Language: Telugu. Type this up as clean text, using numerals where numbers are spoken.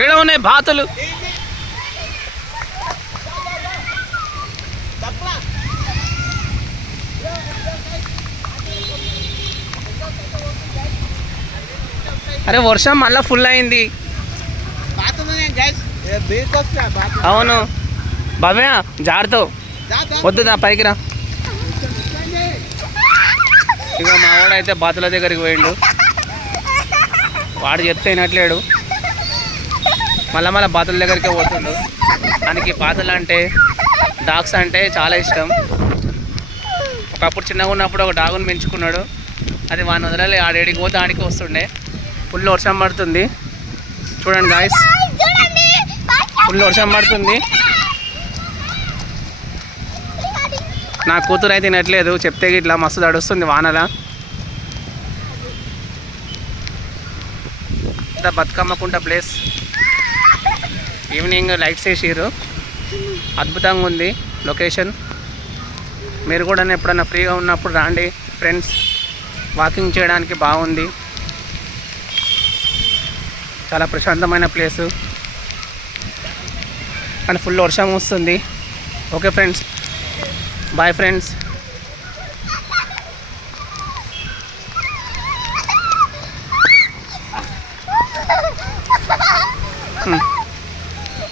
ఏడ ఉన్నాయి బాతులు? అరే వర్షం మళ్ళీ ఫుల్ అయింది. అవును బాబే జారుతావు, వద్దు నా పైకి రా. ఇక మా వాడు అయితే బాతుల దగ్గరికి పోయిండు. వాడు చెప్తే వినట్లేడు, మళ్ళీ బాతుల దగ్గరికే పోతుండు. దానికి బాతులు అంటే డాగ్స్ అంటే చాలా ఇష్టం. ఒకప్పుడు చిన్నగా ఉన్నప్పుడు ఒక డాగుని పెంచుకున్నాడు. అది వాడిని వదలాలి, ఆడేడికి పోతే ఆడికి వస్తుండే. ఫుల్ వర్షం పడుతుంది చూడండి గాయస్, ఫుల్ వర్షం పడుతుంది. నా కూతురు అయితే తినట్లేదు, చెప్తే ఇట్లా మస్తు తడుస్తుంది వానలా. ఇంత బతుకమ్మకుంట ప్లేస్, ఈవినింగ్ లైట్స్ వేసిర్రు, అద్భుతంగా ఉంది లొకేషన్. మీరు కూడా ఎప్పుడన్నా ఫ్రీగా ఉన్నప్పుడు రండి ఫ్రెండ్స్, వాకింగ్ చేయడానికి బాగుంది, చాలా ప్రశాంతమైన ప్లేసు. కానీ ఫుల్ వర్షం వస్తుంది. Okay friends, bye friends.